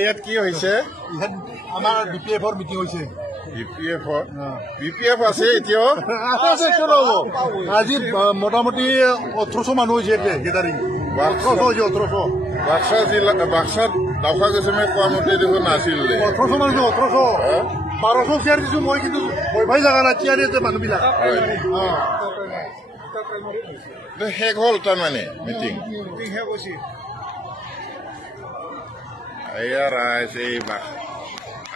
ইয়াত কি হৈছে আমাৰ BPF-ৰ মিটিং হৈছে BPF আছে এতিয়াও আজি মোটামুটি 1800 মানুহ হৈছে গেদাৰিং 1800 জিলা বাক্সাত দাউখা গেছমে কোৱা মতে দেখোন নাছিল 1800 মানুহ 1200 চেয়াৰ দিছো মই কিন্তু ভাই জাগা না চেয়াৰ দিতে মানুহবিলাক শেষ হ'ল তাৰমানে মিটিং এয়া ৰাইজ এই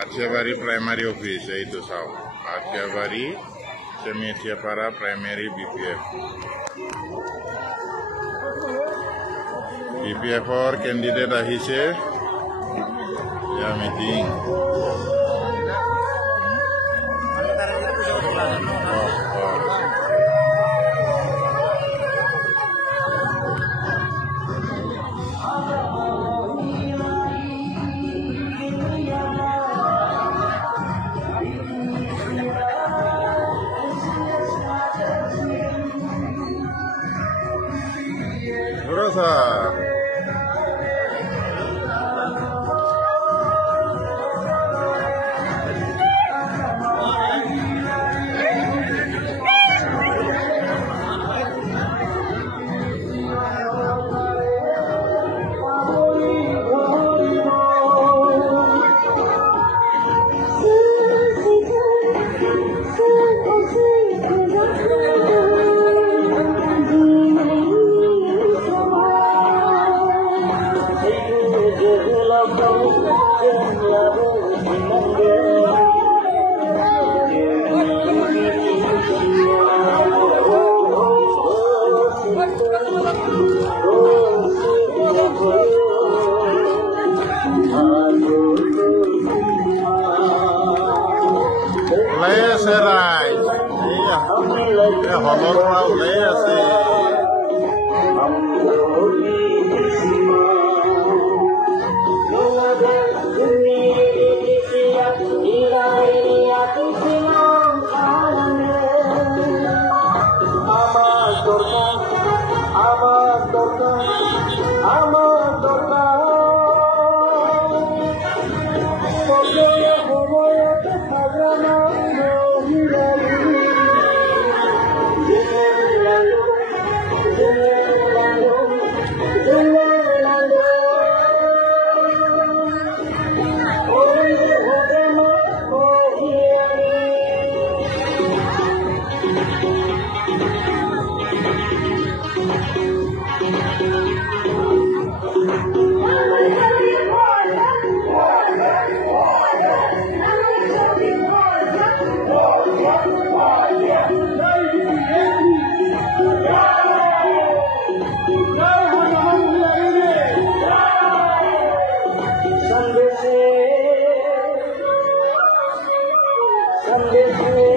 আঠিয়াবাড়ি প্ৰাইমাৰী অফিচ এইটো চাওক আঠিয়াবাড়ি চেমিথিয়াপাৰা প্ৰাইমাৰী BPF-ৰ কেণ্ডিডেট আহিছে এয়া মিটিং হলৰ পৰা ওলাই আছে Sunday